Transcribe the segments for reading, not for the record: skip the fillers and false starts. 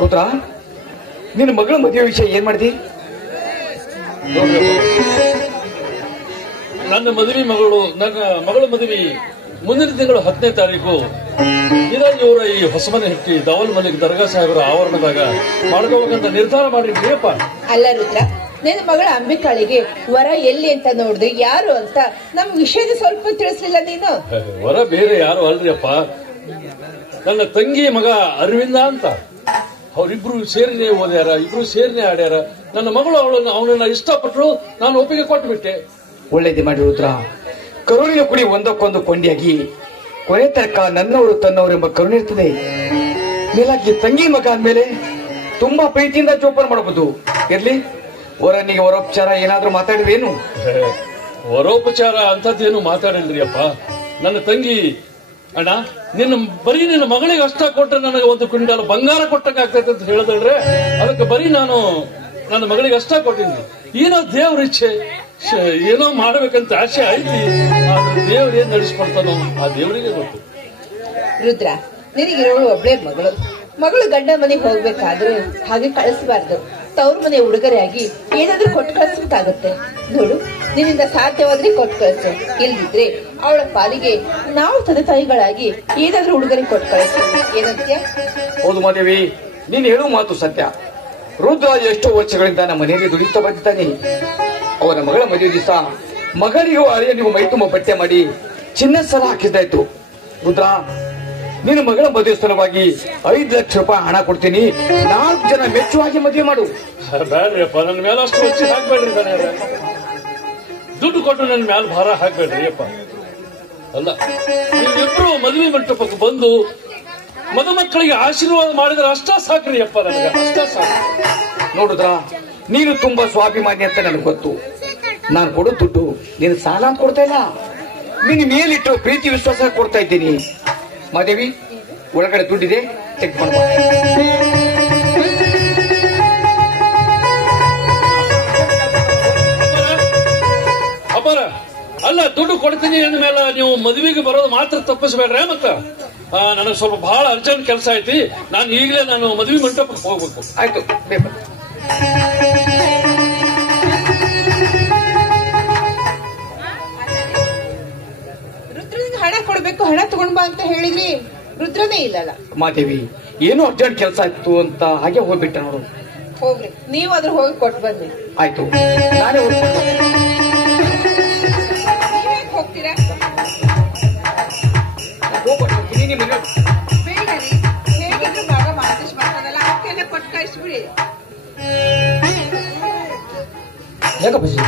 ರುದ್ರ, ನಿನ್ನ ಮಗಳ ಮದುವೆ ವಿಷಯ ಏನ್ ಮಾಡಿದಿ? ನನ್ನ ಮಗಳ ಮದುವೆ ಮುಂದಿನ ತಿಂಗಳು 10ನೇ ತಾರೀಕು ಇವರ ಈ ಹೊಸಮನೆ ಹಟ್ಟಿ ದವಲ್ ಮಲಿಕ್ ದರ್ಗಾ ಸಾಹೇಬರ ಆವರಣದಾಗ ಮಾಡ್ಕೋಬೇಕಂತ ನಿರ್ಧಾರ ಮಾಡಿದ್ರಿಯಪ್ಪ. ಅಲ್ಲ ರುದ್ರ, ನಿನ್ನ ಮಗಳ ಅಂಬಿಕಾಳಿಗೆ ವರ ಎಲ್ಲಿ ಅಂತ ನೋಡಿದ್ರೆ ಯಾರು ಅಂತ ನಮ್ ವಿಷಯದ ಸ್ವಲ್ಪ ತಿಳಿಸ್ಲಿಲ್ಲ ನೀನು. ವರ ಬೇರೆ ಯಾರು ಅಲ್ರಿಯಪ್ಪ, ನನ್ನ ತಂಗಿ ಮಗ ಅರವಿಂದ ಅಂತ. ಅವರಿಬ್ರು ಸೇರಿನೇ ಓದ್ಯಾರ, ಇಬ್ರು ಸೇರಿನೇ ಆಡ್ಯಾರ. ನನ್ನ ಮಗಳು ಅವನನ್ನ ಇಷ್ಟಪಟ್ಟರು, ನಾನು ಒಪ್ಪಿಗೆ ಕೊಟ್ಟುಬಿಟ್ಟೆ. ಒಳ್ಳೇದೇ ಮಾಡಿ ರುದ್ರ. ಕರುಣಿನ ಕುಡಿ ಒಂದಕ್ಕೊಂದು ಕೊಂಡಿಯಾಗಿ ಕೊನೆ ತನಕ ನನ್ನವರು ತನ್ನವರು ಎಂಬ ಕರುಣೆ ಇರ್ತದೆ. ಮೇಲಾಗಿ ತಂಗಿ ಮಗ ಅಂದ್ಮೇಲೆ ತುಂಬಾ ಪ್ರೀತಿಯಿಂದ ಜೋಪಾನ ಮಾಡಬಹುದು. ಇರ್ಲಿ, ವರನಿಗೆ ವರೋಪಚಾರ ಏನಾದ್ರೂ ಮಾತಾಡಿದ್ರೇನು? ವರೋಪಚಾರ ಅಂತದ್ದೇನು ಮಾತಾಡಿಲ್ರಿ ಅಪ್ಪ. ನನ್ನ ತಂಗಿ ಅಣ್ಣ, ನಿನ್ನ ಮಗಳಿಗೆ ಅಷ್ಟ ಕೊಟ್ಟರೆ ನನಗೆ 1 ಕ್ವಿಂಟಲ್ ಬಂಗಾರ ಕೊಟ್ಟಕ್ಕಾಗ್ತೈತೆ ಅಂತ ಹೇಳಿದ್ರೆ, ಅದಕ್ಕೆ ಬರೀ ನಾನು ನನ್ನ ಮಗಳಿಗೆ ಅಷ್ಟ ಕೊಟ್ಟಿದ್ದೆ. ಏನೋ ದೇವ್ರ ಇಚ್ಛೆ, ಏನೋ ಮಾಡ್ಬೇಕಂತ ಆಸೆ ಐತಿ. ಆದ್ರೆ ದೇವ್ರ ಏನ್ ನಡೆಸ್ಕೊಡ್ತಾನೋ ಆ ದೇವರಿಗೆ ಗೊತ್ತು. ರುದ್ರ, ನಿನಗಿರೋಳು ಒಬ್ಳೆ ಮಗಳು ಗಂಡ ಮನೆಗೆ ಹೋಗ್ಬೇಕಾದ್ರೆ ಹಾಗೆ ಕಳಿಸಬಾರ್ದು. ತವ್ರ ಮನೆ ಉಡುಗೊರೆಯಾಗಿ ಏನಾದ್ರೂ ಕೊಟ್ಟು ಕಳಿಸ್ಬೇಕಾಗತ್ತೆ. ನೋಡು, ನಿನ್ನಿಂದ ಸಾಧ್ಯವಾದ್ರೆ ಕೊಟ್ಟು ಕಳಿಸು. ಇಲ್ದಿದ್ರೆ ಅವಳ ಪಾಲಿಗೆ ನಾವು ತಂದೆ ತಾಯಿಗಳಾಗಿ ಏನಾದ್ರೂ ಉಡುಗೊರೆ ಕೊಟ್ಟು ಕಳಿಸ್ತೀವಿ. ಏನಂತ್ಯ? ಹೌದು ಮಾದೇವಿ, ನೀನ್ ಹೇಳುವ ಮಾತು ಸತ್ಯ. ರುದ್ರ ಎಷ್ಟೋ ವರ್ಷಗಳಿಂದ ನಮ್ಮ ಮನೆಯಲ್ಲಿ ದುಡಿತಾ ಬಂದಿದ್ದಾನೆ. ಅವನ ಮಗಳ ಮದುವೆ ದಿವಸ ಮಗಳಿಗೂ ಅಳಿಯನಿಗೂ ಮೈ ತುಂಬ ಬಟ್ಟೆ ಮಾಡಿ ಚಿನ್ನದ ಸರ ಹಾಕಿದ್ದಾಯ್ತು. ರುದ್ರ, ನಿನ್ನ ಮಗಳ ಮದುವೆ ಸಲುವಾಗಿ 5 ಲಕ್ಷ ರೂಪಾಯಿ ಹಣ ಕೊಡ್ತೀನಿ. 4 ಜನ ಮೆಚ್ಚುವಾಗಿ ಮದುವೆ ಮಾಡು. ಬೇಡ್ರಿಯಪ್ಪ, ನನ್ನ ಮೇಲೆ ಅಷ್ಟು ಹೆಚ್ಚು ಹಾಕ್ಬೇಡ್ರಿ. ದುಡ್ಡು ಕೊಟ್ಟು ನನ್ನ ಮೇಲೆ ಭಾರ ಹಾಕ್ಬೇಡ್ರಿ ಅಪ್ಪ. ಅಲ್ಲ, ನೀವಿಬ್ರು ಮದುವೆ ಮಂಟಪಕ್ಕೆ ಬಂದು ಮದುಮಕ್ಕಳಿಗೆ ಆಶೀರ್ವಾದ ಮಾಡಿದ್ರೆ ಅಷ್ಟ ಸಾಕ್ರಿ ಅಪ್ಪ. ನನಗೆ ಅಷ್ಟ ಸಾಕು. ನೋಡುದ್ರ, ನೀನು ತುಂಬಾ ಸ್ವಾಭಿಮಾನಿ ಅಂತ ನನಗೆ ಗೊತ್ತು. ನಾನು ಕೊಡೋ ದುಡ್ಡು ನೀನು ಸಾಲ ಅಂತ ಕೊಡ್ತಾ ಇಲ್ಲ, ನಿನ್ನ ಮೇಲಿಟ್ಟು ಪ್ರೀತಿ ವಿಶ್ವಾಸ ಕೊಡ್ತಾ ಇದ್ದೀನಿ. ಮಾದೇವಿ, ಒಳಗಡೆ ದುಡ್ಡಿದೆ, ತೆಗೆದುಕೊಂಡು ಬಾ. ಅಪ್ಪರ, ಅಲ್ಲ, ದುಡ್ಡು ಕೊಡ್ತೀನಿ ಅಂದ ಮೇಲೆ ನೀವು ಮದುವೆಗೆ ಬರೋದು ಮಾತ್ರ ತಪ್ಪಿಸ್ಬೇಡ್ರೆ. ಮತ್ತ ನನಗೆ ಸ್ವಲ್ಪ ಬಹಳ ಅರ್ಜೆಂಟ್ ಕೆಲಸ ಐತಿ. ನಾನು ಈಗಲೇ ಮದುವೆ ಮಂಟಪಕ್ಕೆ ಹೋಗ್ಬೇಕು. ಆಯ್ತು, ಬೇಕು. ರುದ್ರನಿಗೆ ಹಣ ಕೊಡ್ಬೇಕು, ಹಣ ತಗೊಂಡ್ ಬಾ ಅಂತ ಹೇಳಿದ್ರಿ, ರುದ್ರನೇ ಇಲ್ಲಲ್ಲ. ಮಾದೇವಿ, ಏನೋ ಅರ್ಜೆಂಟ್ ಕೆಲಸ ಆಯ್ತು ಅಂತ ಹಾಗೆ ಹೋಗ್ಬಿಟ್ಟ ನೋಡು. ಹೋಗ್ರಿ, ನೀವು ಅದ್ರ ಹೋಗಿ ಕೊಟ್ಟು ಬನ್ನಿ. ಆಯ್ತು, ನಾನೇ ಹೋಗ್ತೀರಾ? ಬೇಡರಿ, ಹೇಗಿದ್ರು ಭಾಗ ಮಾತೇಶ್ ಮಾಡ್ತಾನಲ್ಲ, ಅವಕ್ಕೆಲ್ಲ ಕೊಟ್ಟು ಕಳಿಸ್ಬಿಡಿ. ಯಾಕಪ್ಪಾಜಿ,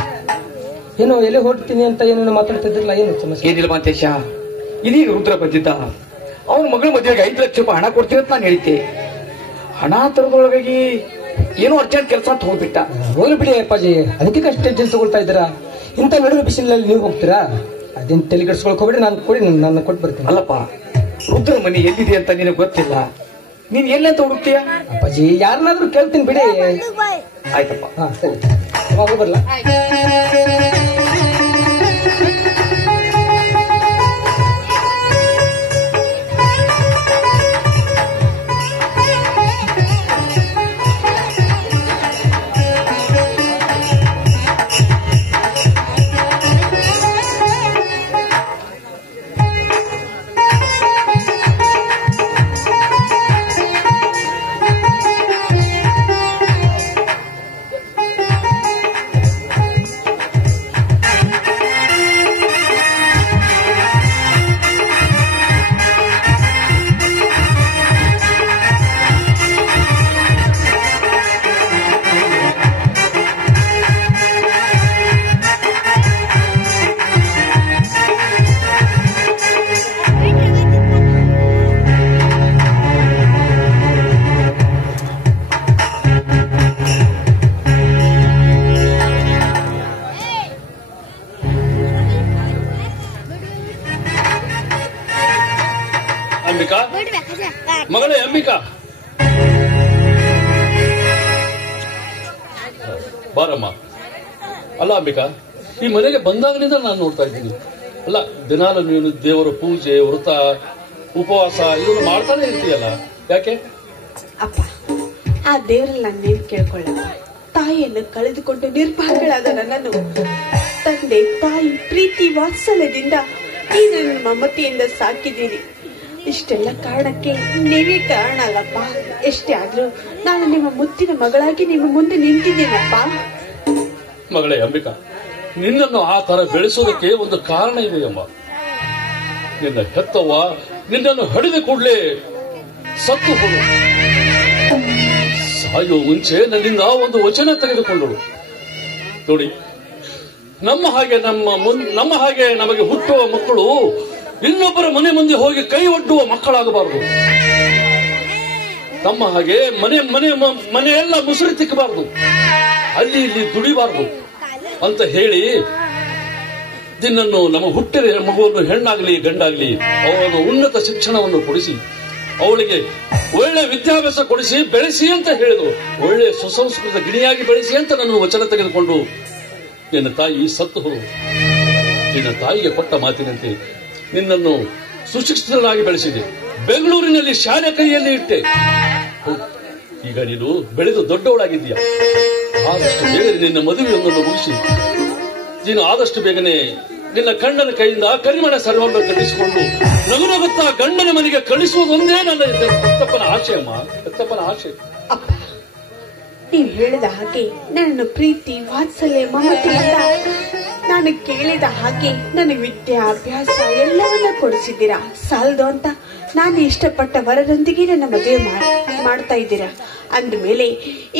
ಏನೋ ಎಲ್ಲಿ ಹೊರಡ್ತೀನಿ ಅಂತ ಏನೇನೋ ಮಾತಾಡ್ತಿದ್ರಲ್ಲ, ಏನು ಸಮಸ್ಯೆ? ಏನಿಲ್ಲ ಮಾತೇಶ, ಇದೀಗ ರುದ್ರ ಬಂದಿದ್ದ. ಅವನ ಮಗಳ ಮದುವೆಗೆ 5 ಲಕ್ಷ ರೂಪಾಯಿ ಹಣ ಕೊಡ್ತೀನಿ ಅಂತ ನಾನು ಹೇಳಿದ್ದೆ. ಹಣ ತರದೊಳಗಾಗಿ ಏನೋ ಅರ್ಜೆಂಟ್ ಕೆಲಸ ಅಂತ ಹೋಗ್ಬಿಟ್ಟ. ಹೋಗ್ಲಿ ಬಿಡಿ ಅಪ್ಪಾಜಿ, ಅದಕ್ಕೆ ಅಷ್ಟು ಟೆನ್ಷನ್ ತಗೊಳ್ತಾ ಇದ್ದೀರಾ? ಇಂಥ ನಡುವೆ ಬಿಸಿಲಿನಲ್ಲಿ ನೀವು ಹೋಗ್ತೀರಾ? ಅದೇನು ತಲೆ ಕೆಡಿಸ್ಕೊಳಕ್ ಹೋಗ್ಬಿಡಿ, ನಾನು ಕೊಡಿ, ನಾನು ಕೊಟ್ಟು ಬರ್ತೀನಿ. ಅಲ್ಲಪ್ಪ, ರುದ್ರ ಮನೆ ಎಲ್ಲಿದೆ ಅಂತ ನಿನಗೆ ಗೊತ್ತಿಲ್ಲ. ನೀನ್ ಎಲ್ಲಂತ ಹುಡುಕ್ತೀಯ? ಅಪ್ಪಾಜಿ, ಯಾರನ್ನಾದ್ರೂ ಕೇಳ್ತೀನಿ ಬಿಡಿ. ಆಯ್ತಪ್ಪ. ಹಾ, ಸರಿ, ಹೋಗಿ ಬರ್ಲಾ? ಅಂಬಿಕಾ, ಮಗಳೇ ಅಂಬಿಕಾ, ಬಾರಮ್ಮ. ಅಲ್ಲ ಅಂಬಿಕಾ, ಈ ಮನೆಗೆ ಬಂದಾಗಲಿಂದ ನಾನು ನೋಡ್ತಾ ಇದ್ದೀನಿ. ಅಲ್ಲ, ದಿನಾಲು ನೀನು ದೇವರ ಪೂಜೆ, ವ್ರತ, ಉಪವಾಸ ಇದನ್ನು ಮಾಡ್ತಾನೆ ಇರ್ತೀಯಲ್ಲ, ಯಾಕೆ? ಅಪ್ಪ, ಆ ದೇವರಲ್ಲಿ ನಾನೇನು ಕೇಳ್ಕೊಳ್ಳಲ್ಲ. ತಾಯಿಯನ್ನು ಕಳೆದುಕೊಂಡು ನಿರ್ಭಾಗ್ಯಳಾದ ನನ್ನನ್ನು ತಂದೆ ತಾಯಿ ಪ್ರೀತಿ ವಾತ್ಸಲ್ಯದಿಂದ ನೀನು ನನ್ನ ಮಮತೆಯಿಂದ ಸಾಕಿದ್ದೀನಿ. ಇಷ್ಟೆಲ್ಲ ಕಾರಣಕ್ಕೆ ನೀವೇ ಕಾರಣ ಅಲ್ಲಪ್ಪ. ಎಷ್ಟೇ ಆದ್ರೂ ನಾನು ನಿಮ್ಮ ಮುತ್ತಿನ ಮಗಳಾಗಿ ನಿಮ್ಮ ಮುಂದೆ ನಿಂತಿದ್ದೀನಪ್ಪ. ಮಗಳೇ ಅಂಬಿಕಾ, ನಿನ್ನನ್ನು ಆ ತರ ಬೆಳೆಸೋದಕ್ಕೆ ಒಂದು ಕಾರಣ ಇದೆ ಅಮ್ಮ. ನಿನ್ನ ಹೆತ್ತವ್ವ ನಿನ್ನನ್ನು ಹಡಿದ ಕೂಡಲೇ ಸತ್ತು ಹೋದ. ಸಾಯೋ ಮುಂಚೆ ನನ್ನಿಂದ ಒಂದು ವಚನ ತೆಗೆದುಕೊಂಡಳು. ನೋಡಿ, ನಮ್ಮ ಹಾಗೆ ನಮಗೆ ಹುಟ್ಟುವ ಮಕ್ಕಳು ಇನ್ನೊಬ್ಬರ ಮನೆ ಮುಂದೆ ಹೋಗಿ ಕೈ ಒಡ್ಡುವ ಮಕ್ಕಳಾಗಬಾರದು. ನಮ್ಮ ಹಾಗೆ ಮನೆಯೆಲ್ಲ ಮುಸುರಿ ತಿಕ್ಕಬಾರದು, ಅಲ್ಲಿ ಇಲ್ಲಿ ದುಡಿಬಾರದು ಅಂತ ಹೇಳಿ ನಿನ್ನನ್ನು ನಮ್ಮ ಹುಟ್ಟಿದ ಮಗುವನ್ನು ಹೆಣ್ಣಾಗ್ಲಿ ಗಂಡಾಗ್ಲಿ ಅವನು ಉನ್ನತ ಶಿಕ್ಷಣವನ್ನು ಕೊಡಿಸಿ ಅವಳಿಗೆ ಒಳ್ಳೆ ವಿದ್ಯಾಭ್ಯಾಸ ಕೊಡಿಸಿ ಬೆಳೆಸಿ ಅಂತ ಹೇಳಿದ್ರು. ಒಳ್ಳೆ ಸುಸಂಸ್ಕೃತ ಗಿಣಿಯಾಗಿ ಬೆಳೆಸಿ ಅಂತ ನನ್ನ ವಚನ ತೆಗೆದುಕೊಂಡು ನಿನ್ನ ತಾಯಿ ಸತ್ತು ಹೋದು. ನಿನ್ನ ತಾಯಿಗೆ ಕೊಟ್ಟ ಮಾತಿನಂತೆ ನಿನ್ನನ್ನು ಸುಶಿಕ್ಷಿತರಾಗಿ ಬೆಳೆಸಿದೆ. ಬೆಂಗಳೂರಿನಲ್ಲಿ ಶಾಲೆ ಕೈಯಲ್ಲಿ ಇಟ್ಟೆ. ಈಗ ನೀನು ಬೆಳೆದು ದೊಡ್ಡವಳಾಗಿದ್ದೀಯ. ಆದಷ್ಟು ಬೇಗನೆ ನಿನ್ನ ಮದುವೆಯೊಂದನ್ನು ಮುಗಿಸಿ ನೀನು ಆದಷ್ಟು ಬೇಗನೆ ನಿನ್ನ ಗಂಡನ ಕೈಯಿಂದ ಕರಿಮಣ ಸರ್ವವನ್ನು ಕಟ್ಟಿಸಿಕೊಂಡು ನಗುನಗುತ್ತಾ ಗಂಡನ ಮನೆಗೆ ಕಳಿಸುವುದೊಂದೇ ನನ್ನ ಹೆತ್ತಪ್ಪನ ಆಶೆ ಅಮ್ಮ, ಹೆತ್ತಪ್ಪನ ಆಶೆ. ಅಪ್ಪ, ನೀವು ಹೇಳಿದ ಹಾಗೆ ನನ್ನನ್ನು ಪ್ರೀತಿ ವಾತ್ಸಲ್ಯ ಮಮತೆಯಿಂದ ನಾನು ಕೇಳಿದ ಹಾಗೆ ನನಗೆ ವಿದ್ಯಾಭ್ಯಾಸ ಎಲ್ಲವನ್ನ ಕೊಡಿಸಿದ್ದೀರಾ. ಸಾಲದು ಅಂತ ನಾನು ಇಷ್ಟಪಟ್ಟ ವರರೊಂದಿಗೆ ನನ್ನ ಮದುವೆ ಮಾಡ್ತಾ ಇದ್ದೀರಾ ಅಂದಮೇಲೆ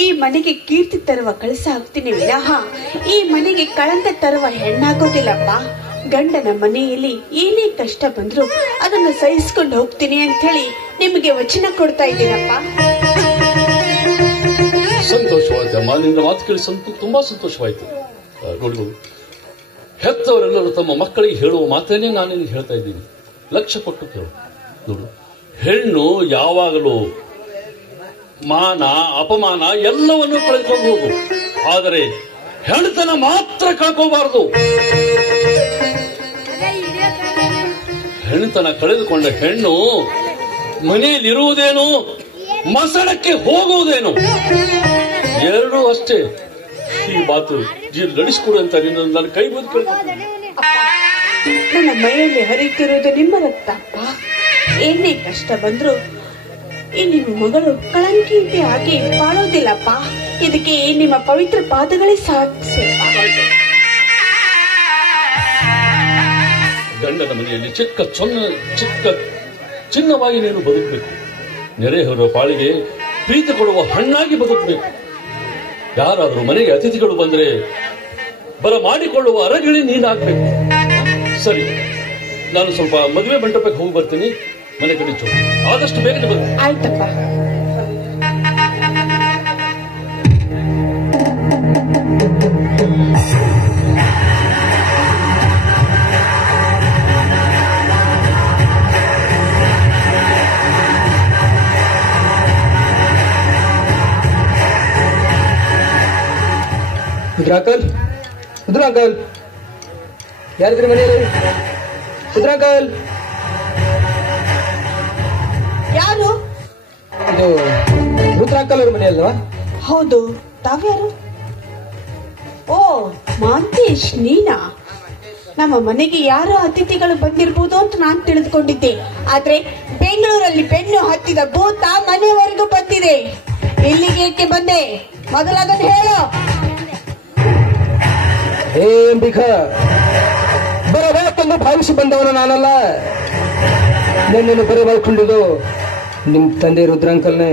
ಈ ಮನೆಗೆ ಕೀರ್ತಿ ತರುವ ಕಳಸ ಹಾಕ್ತೀನಿ ವಿನಃ ಈ ಮನೆಗೆ ಕಳಂಕ ತರುವ ಹೆಣ್ಣಾಗೋದಿಲ್ಲಪ್ಪ. ಗಂಡನ ಮನೆಯಲ್ಲಿ ಏನೇ ಕಷ್ಟ ಬಂದ್ರು ಅದನ್ನು ಸಹಿಸ್ಕೊಂಡು ಹೋಗ್ತೀನಿ ಅಂತ ಹೇಳಿ ನಿಮಗೆ ವಚನ ಕೊಡ್ತಾ ಇದ್ದೀನಪ್ಪ. ಸಂತೋಷವಾಯ್ತಮ್ಮ, ನಿನ್ನ ಮಾತು ಕೇಳಿ ತುಂಬಾ ಸಂತೋಷವಾಯ್ತು. ನೋಡ್ಬೋದು, ಹೆತ್ತವರೆಲ್ಲರೂ ತಮ್ಮ ಮಕ್ಕಳಿಗೆ ಹೇಳುವ ಮಾತನ್ನೇ ನಾನೇನು ಹೇಳ್ತಾ ಇದ್ದೀನಿ. ಲಕ್ಷ್ಯ ಕೊಟ್ಟು ಕೇಳು. ನೋಡು, ಹೆಣ್ಣು ಯಾವಾಗಲೂ ಮಾನ ಅಪಮಾನ ಎಲ್ಲವನ್ನೂ ಕಳೆದುಕೋಬಹುದು, ಆದರೆ ಹೆಣ್ಣುತನ ಮಾತ್ರ ಕಳ್ಕೋಬಾರದು. ಹೆಣ್ಣುತನ ಕಳೆದುಕೊಂಡ ಹೆಣ್ಣು ಮನೆಯಲ್ಲಿರುವುದೇನು, ಮಸಣಕ್ಕೆ ಹೋಗುವುದೇನು, ಎರಡೂ ಅಷ್ಟೇ. ಈ ಮಾತು ನಡೆಸಿಕೊಡು ಅಂತ ನನ್ನ ಕೈ ಬಂದು ನನ್ನ ಮೈಯಲ್ಲಿ ಹರಿತಿರುವುದು ನಿಮ್ಮ ರಕ್ತ ಅಪ್ಪ. ಏನೇ ಕಷ್ಟ ಬಂದ್ರು ಈ ನಿಮ್ಮ ಮಗಳು ಕಳಂಕಿಂತೆ ಆಗಿ ಬಾಳೋದಿಲ್ಲಪ್ಪ. ಇದಕ್ಕೆ ನಿಮ್ಮ ಪವಿತ್ರ ಪಾದಗಳೇ ಸಾಕ್ಷಿ. ಗಂಡನ ಮನೆಯಲ್ಲಿ ಚಿಕ್ಕ ಚಿನ್ನವಾಗಿ ನೀನು ಬದುಕಬೇಕು. ನೆರೆಹೊರ ಪಾಳಿಗೆ ಪ್ರೀತಿ ಕೊಡುವ ಹಣ್ಣಾಗಿ ಬದುಕಬೇಕು. ಯಾರಾದರೂ ಮನೆಗೆ ಅತಿಥಿಗಳು ಬಂದರೆ ಬರ ಮಾಡಿಕೊಳ್ಳುವ ಅರಗಿಳಿ ನೀನಾಗಬೇಕು. ಸರಿ, ನಾನು ಸ್ವಲ್ಪ ಮದುವೆ ಮಂಟಪಕ್ಕೆ ಹೋಗಿ ಬರ್ತೀನಿ. ಮನೆ ಕಡೆ ಆದಷ್ಟು ಬೇಗನೆ ಬರ್ತೀನಿ. ಆಯ್ತಪ್ಪ. ಅಂಕಲ್ ಯಾರಿದ್ರಿ ಮನೆಯಲ್ಲಿ? ಅಂಕಲ್ ಯಾರು? ಇದು ರುದ್ರ ಅಂಕಲ್ ಅವ್ರ ಮನೆಯಲ್ವಾ? ಹೌದು. ತಾವ್ಯಾರು? ಓ ಮಾಂತೇಶ್, ನೀನಾ? ನಮ್ಮ ಮನೆಗೆ ಯಾರೋ ಅತಿಥಿಗಳು ಬಂದಿರಬಹುದು ಅಂತ ನಾನು ತಿಳಿದುಕೊಂಡಿದ್ದೆ. ಆದ್ರೆ ಬೆಂಗಳೂರಲ್ಲಿ ಬೆನ್ನು ಹತ್ತಿದ ಭೂತ ಮನೆವರೆಗೂ ಬಂದಿದೆ. ಇಲ್ಲಿಗೆ ಏಕೆ ಬಂದೆ? ಮೊದಲದನ್ನು ಹೇಳು. ಅಂಬಿಕಾ, ಬರಬೇಕೆಂದು ಭಾವಿಸಿ ಬಂದವನು ನಾನಲ್ಲ. ನನ್ನನ್ನು ಬರ ಮಾಡಿಕೊಂಡಿದ್ದು ನಿಮ್ ತಂದೆ ರುದ್ರಾಂಕಲ್ನೇ.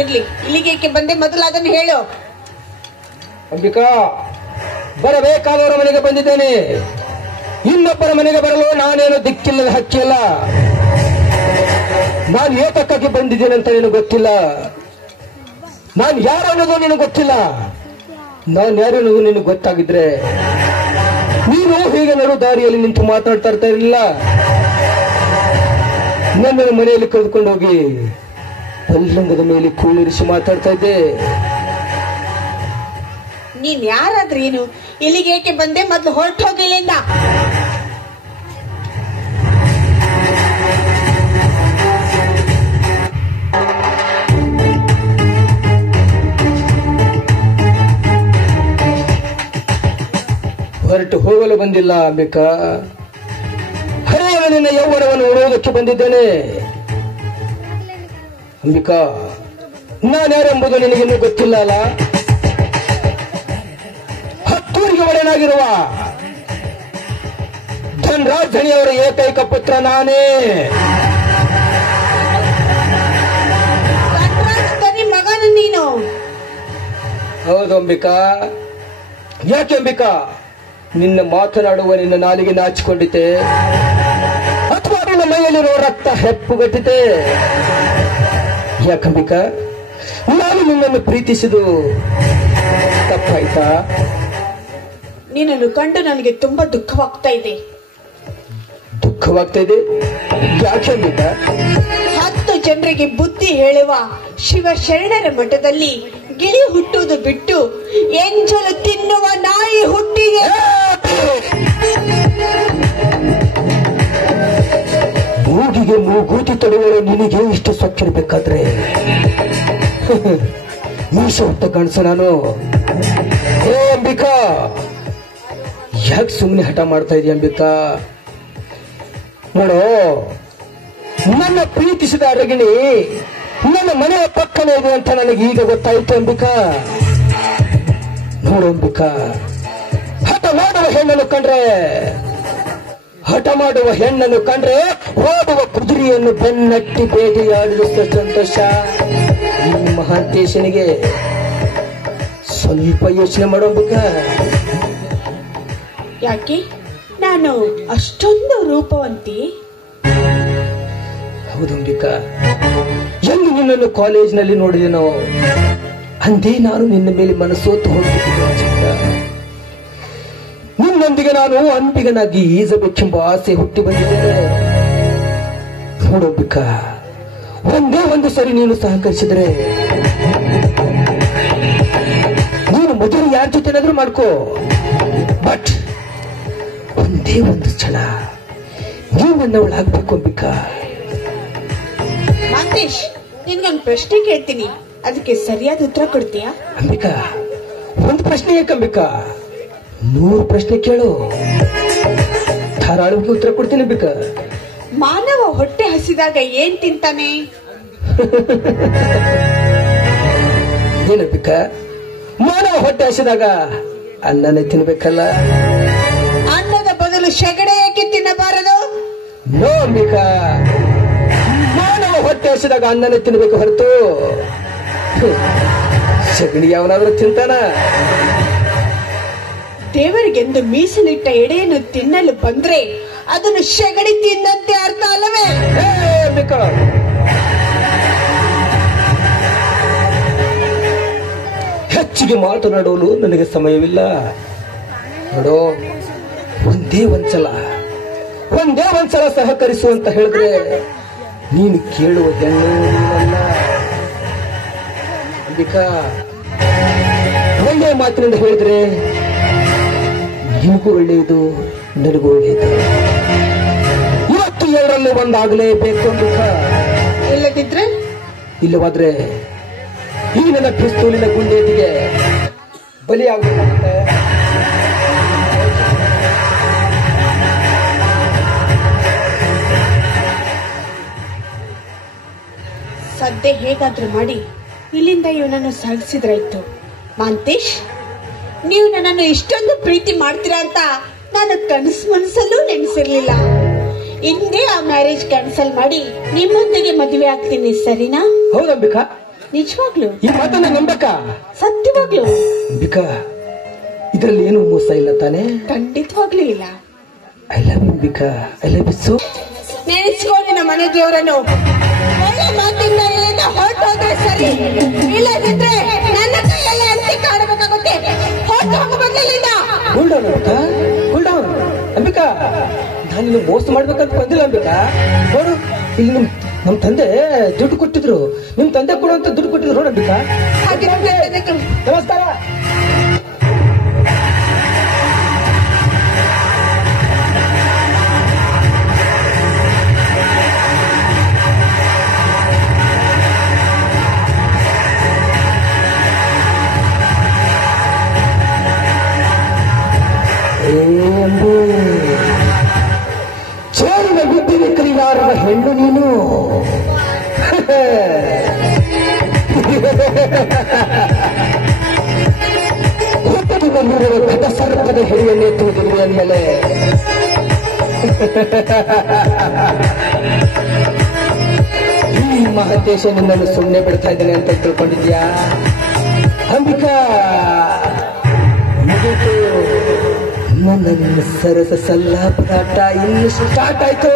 ಇರ್ಲಿ, ಇಲ್ಲಿಗೆ ಏಕೆ ಬಂದೆ? ಮೊದಲು ಅದನ್ನು ಹೇಳು. ಅಂಬಿಕಾ, ಬರಬೇಕಾದವರ ಮನೆಗೆ ಬಂದಿದ್ದೇನೆ. ಇನ್ನೊಬ್ಬರ ಮನೆಗೆ ಬರಲು ನಾನೇನು ದಿಕ್ಕಿಲ್ಲದ ಹಕ್ಕಿಲ್ಲ. ನಾನು ಏತಕ್ಕಾಗಿ ಬಂದಿದ್ದೇನೆ ಅಂತ ನಿನಗೆ ಗೊತ್ತಿಲ್ಲ. ನಾನು ಯಾರು ಅನ್ನೋದು ನಿನಗೆ ಗೊತ್ತಿಲ್ಲ. ನಾನು ಯಾರು ಅನ್ನೋದು ನಿನಗೆ ಗೊತ್ತಾಗಿದ್ರೆ ನೀನು ಹೀಗೆ ನಡು ದಾರಿಯಲ್ಲಿ ನಿಂತು ಮಾತಾಡ್ತಾ ಇರ್ತಾ ಇರಲಿಲ್ಲ. ನನ್ನನ್ನು ಮನೆಯಲ್ಲಿ ಕರೆದುಕೊಂಡು ಹೋಗಿ ಪಲ್ಲಂಗದ ಮೇಲೆ ಕೂಳಿರಿಸಿ ಮಾತಾಡ್ತಾ ಇದ್ದೆ. ನೀನ್ ಯಾರಾದ್ರೂ ಏನು? ಇಲ್ಲಿಗೆ ಏಕೆ ಬಂದೆ? ಮೊದಲು ಹೊರಟು ಹೋಗಿ ಇಲ್ಲಿಂದ. ಬಂದಿಲ್ಲ ಅಂಬಿಕಾ. ಹರಿಯವ ನಿನ್ನ ಯೌವನವನ್ನು ಉಳುವುದಕ್ಕೆ ಬಂದಿದ್ದೇನೆ ಅಂಬಿಕಾ. ನಾನ್ಯಾರೆಂಬುದು ನಿನಗಿನ್ನೂ ಗೊತ್ತಿಲ್ಲ ಅಲ್ಲ. ಹತ್ತೂರಿಗೆ ಒಡೆಯನಾಗಿರುವ ಧನ್ರಾಜ್ ಧಣಿಯವರ ಏಕೈಕ ಪುತ್ರ ನಾನೇ. ಮಗನ ನೀನು? ಹೌದು ಅಂಬಿಕಾ. ಯಾಕೆ ಅಂಬಿಕಾ, ನಿನ್ನ ಮಾತನಾಡುವ ನಿನ್ನ ನಾಲಿಗೆ ನಾಚಿಕೊಂಡಿತೆ ಅಥವಾ ನಿನ್ನ ಮೈಯಲ್ಲಿರುವ ರಕ್ತ ಹೆಪ್ಪುಗಟ್ಟಿತೆ? ಯಾಕಂಬಿಕಾ, ನಾನು ನಿನ್ನನ್ನು ಪ್ರೀತಿಸಿದು ತಪ್ಪಾಯ್ತಾ? ನಿನ್ನನ್ನು ಕಂಡು ನನಗೆ ತುಂಬಾ ದುಃಖವಾಗ್ತಾ ಇದೆ. ದುಃಖವಾಗ್ತಾ ಇದೆ? ಯಾಕೆ ಅಂಬಿಕಾ? 10 ಜನರಿಗೆ ಬುದ್ಧಿ ಹೇಳುವ ಶಿವಶರಣರ ಮಠದಲ್ಲಿ ಗಿಳಿ ಹುಟ್ಟುವುದು ಬಿಟ್ಟು ಎಂಜಲು ತಿನ್ನುವ ನಾಯಿ ಹುಟ್ಟಿದೆ. ಮೂಗಿಗೆ ಮೂಗೂತಿ ತೊಡುವಳು ನಿನಗೆ ಇಷ್ಟು ಸೊಕ್ಕಿರ್ಬೇಕಾದ್ರೆ ಮೀಸ ಹೊತ್ತ ಕಾಣಿಸೋ ನಾನು. ಏ ಅಂಬಿಕಾ, ಯಾಕೆ ಸುಮ್ಮನೆ ಹಠ ಮಾಡ್ತಾ ಇದೀಯ ಅಂಬಿಕಾ? ನೋಡು, ನನ್ನ ಪ್ರೀತಿಸಿದ ಅರಗಿಣಿ ನನ್ನ ಮನೆಯ ಪಕ್ಕನೇ ಇದೆ ಅಂತ ನನಗೆ ಈಗ ಗೊತ್ತಾಯ್ತು ಅಂಬಿಕಾ. ನೋಡು ಅಂಬಿಕಾ, ಹಠ ಮಾಡುವ ಹೆಣ್ಣನ್ನು ಕಂಡ್ರೆ ಓಡುವ ಕುದುರೆಯನ್ನು ಬೆನ್ನಟ್ಟಿ ಬೇಟೆಯಾಡಿದಷ್ಟು ಸಂತೋಷ ಈ ಮಹಾಂತೇಶನಿಗೆ. ಸ್ವಲ್ಪ ಯೋಚನೆ ಮಾಡೋ ಅಂಬಿಕಾ. ಯಾಕೆ ನಾನು ಅಷ್ಟೊಂದು ರೂಪವಂತಿ? ಹೌದು ಅಂಬಿಕಾ, ಎಂದು ನಿನ್ನನ್ನು ಕಾಲೇಜಿನಲ್ಲಿ ನೋಡಿದೆನೋ ಅಂದೇ ನಾನು ನಿನ್ನ ಮೇಲೆ ಮನಸ್ಸೋತು ಹೋಗ್ಬಿಟ್ಟಿದ್ದೆ. ನಿನ್ನೊಂದಿಗೆ ನಾನು ಅಂಬಿಗನಾಗಿ ಈಜಬೇಕೆಂಬ ಆಸೆ ಹುಟ್ಟಿ ಬಂದಿದ್ದೇನೆ. ನೋಡೋಬಿಕ, ಒಂದೇ ಒಂದು ಸರಿ ನೀನು ಸಹಕರಿಸಿದರೆ ನೀನು ಮದುವೆ ಯಾರ ಜೊತೆನಾದ್ರೂ ಮಾಡ್ಕೋ, ಬಟ್ ಒಂದೇ ಒಂದು ಕ್ಷಣ ನೀವು ನನ್ನವಳಾಗ್ಬೇಕು ಅಂಬಿಕಾ. ಮಾಂತೇಶ್, ನಿನ್ಗೊಂದು ಪ್ರಶ್ನೆ ಕೇಳ್ತೀನಿ, ಅದಕ್ಕೆ ಸರಿಯಾದ ಉತ್ತರ ಕೊಡ್ತೀಯಾ? ಅಂಬಿಕಾ, ಒಂದು ಪ್ರಶ್ನೆ ಯಾಕಂಬಿಕಾ, 100 ಪ್ರಶ್ನೆ ಕೇಳು, ಧಾರಾಳವಾಗಿ ಉತ್ತರ ಕೊಡ್ತೀನಿ ಅಂಬಿಕಾ. ಮಾನವ ಹೊಟ್ಟೆ ಹಸಿದಾಗ ಏನ್ ತಿಂತಾನೆ? ಏನಂಬಿಕಾ, ಮಾನವ ಹೊಟ್ಟೆ ಹಸಿದಾಗ ಅನ್ನನೇ ತಿನ್ಬೇಕಲ್ಲ. ಅನ್ನದ ಬದಲು ಶಗಡೆ ಏಕೆ ತಿನ್ನಬಾರದು? ನೋ ಅಂಬಿಕಾ, ಮಾನವ ಹೊಟ್ಟೆ ಹಸಿದಾಗ ಅನ್ನನೇ ತಿನ್ಬೇಕು ಹೊರತು ಸಗಣಿ ಯಾವನಾದ್ರೂ ತಿಂತಾನ? ದೇವರಿಗೆಂದು ಮೀಸಲಿಟ್ಟ ಎಡೆಯನ್ನು ತಿನ್ನಲು ಬಂದ್ರೆ ಅದನ್ನು ಶಗಡಿ ತಿನ್ನಂತೆ ಅರ್ಥ ಅಲ್ಲವೇ? ಅಂಬಿಕಾ, ಹೆಚ್ಚಿಗೆ ಮಾತನಾಡಲು ನನಗೆ ಸಮಯವಿಲ್ಲ. ನೋಡೋ, ಒಂದೇ ಒಂದ್ಸಲ ಸಹಕರಿಸು ಅಂತ ಹೇಳಿದ್ರೆ ನೀನು ಕೇಳುವ ಹೆಣ್ಣು ನೀನಲ್ಲ ಅಂಬಿಕಾ. ಒಳ್ಳೆಯ ಮಾತಿನಿಂದ ಹೇಳಿದ್ರೆ ನಿಮಗೂ ಒಳ್ಳೆಯದು, ನನಗೂ ಒಳ್ಳೆಯದು. ಇವತ್ತು ಎರಡರಲ್ಲಿ ಒಂದಾಗಲೇಬೇಕು ಅಂಬಿಕಾ. ಇಲ್ಲವಾದ್ರೆ ಈ ನನ್ನ ಪಿಸ್ತೂಲಿನ ಗುಂಡೇಟಿಗೆ ಬಲಿಯಾಗಬೇಕಾಗುತ್ತೆ. ಸದ್ಯ ಹೇಗಾದ್ರೂ ಮಾಡಿ ಇಲ್ಲಿಂದ ಇವನನ್ನು ಸಾಗಿಸಿದ್ರಾಯ್ತು. ಮಾಂತೇಶ್, ನೀವು ನನ್ನನ್ನು ಇಷ್ಟೊಂದು ಪ್ರೀತಿ ಮಾಡ್ತೀರಾ ಅಂತ ನಾನು ಮನಸ್ಸಲ್ಲೂ ನೆನೆಸಿರ್ಲಿಲ್ಲ. ಇಂದೇ ಆ ಮ್ಯಾರೇಜ್ ಕ್ಯಾನ್ಸಲ್ ಮಾಡಿ ನಿಮ್ಮೊಂದಿಗೆ ಮದುವೆ ಆಗ್ತೀನಿ, ಸರಿನಾ? ಹೌದಂಬಿಕಾ, ನಿಜವಾಗ್ಲು ಈ ಮಾತನ್ನ ನಂಬಬೇಕಾ? ಸತ್ಯವಾಗ್ಲು ಅಂಬಿಕಾ, ಇದರಲ್ಲಿ ಏನು ಮೋಸ ಇಲ್ಲ ತಾನೆ? ಖಂಡಿತವಾಗ್ಲೂ ಇಲ್ಲ. I love you Ambika, I love you so. ನೆನೆಸ್ಕೊ ನಿನ್ನ ಮನೆ ದೇವರನ್ನು. ಒಳ್ಳೆ ಮಾತಿಂದ ಇಲ್ಲಿಂದ ಹೊರಟೋದ್ರೆ ಸರಿ, ಇಲ್ಲದಿದ್ರೆ ನನ್ನ ಕೈಯಲ್ಲೇ ಅಂತಿ ಕಾಣಬೇಕಾಗುತ್ತೆ. ಹೊರಟು ಹೋಗಬಾರ್ದಿಲ್ಲಿಂದ. Cool down Ambika, cool down Ambika. ನಾನು ಇಲ್ಲಿ ಮೋಸ ಮಾಡ್ಬೇಕಂತ ಬಂದಿಲ್ಲ ಅಂಬಿಕಾ. ನೋಡು, ಇಲ್ಲಿ ನಮ್ ತಂದೆ ದುಡ್ಡು ಕೊಟ್ಟಿದ್ರು, ನಿಮ್ ತಂದೆ ಕೊಡುವಂತ ದುಡ್ಡು ಕೊಟ್ಟಿದ್ರು ನೋಡು ಅಂಬಿಕಾ. ನಮಸ್ಕಾರ. ಎಂಬುದೇ ಬಾರದ ಹೆಣ್ಣು ನೀನು. ಹುಟ್ಟದಿರುವ ಘಟ ಸರ್ಪದ ಹಿರಿಯನ್ನೇ ತೂದಿರುವೆ ಅಂದಮೇಲೆ ಈ ಮಹದೇಶ ನಿನ್ನನ್ನು ಸುಮ್ಮನೆ ಬಿಡ್ತಾ ಇದ್ದೇನೆ ಅಂತ ತಿಳ್ಕೊಂಡಿದ್ಯಾ? ಅಂಬಿಕಾ, ಮುಗಿತು. ನನ್ನ ನಿನ್ನ ಸರಸ ಸಲ್ಲಾಪರಾಟ ಇನ್ನು ಸ್ಟಾರ್ಟ್ ಆಯ್ತು.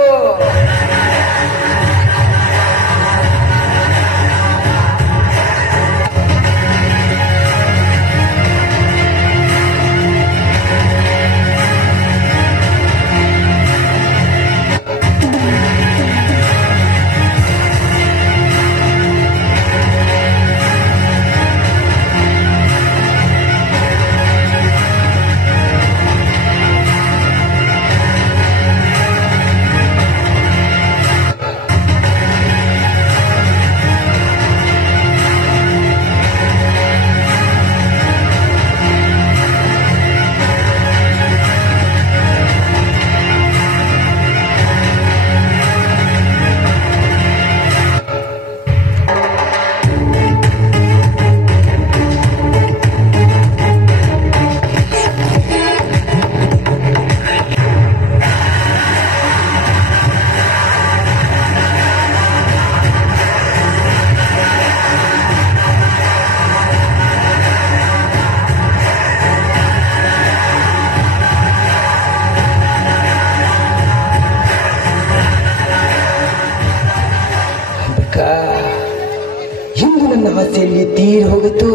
ಇಂದು ನನ್ನ ಆಸೆಯಲ್ಲಿ ತೀರಿ ಹೋಗಿತ್ತು.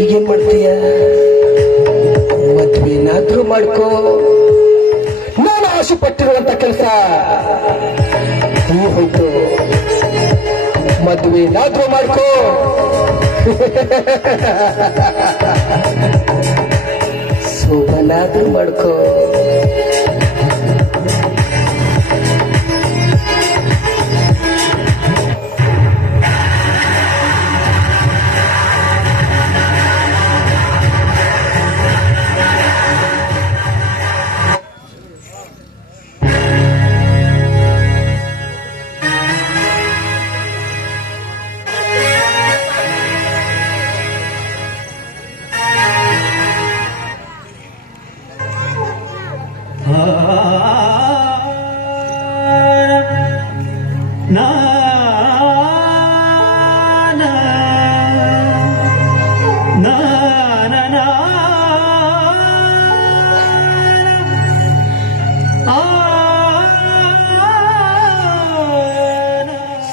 ಈಗೇನ್ ಮಾಡ್ತೀಯ? ಮದ್ವೆನಾದ್ರೂ ಮಾಡ್ಕೋ. ನಾನು ಆಸೆ ಪಟ್ಟಿರುವಂತ ಕೆಲಸ ತೀರಿ ಹೋಯ್ತು. ಮದ್ವೆನಾದ್ರೂ ಮಾಡ್ಕೋ. ಶೋಭನಾದ್ರೂ ಮಾಡ್ಕೋ.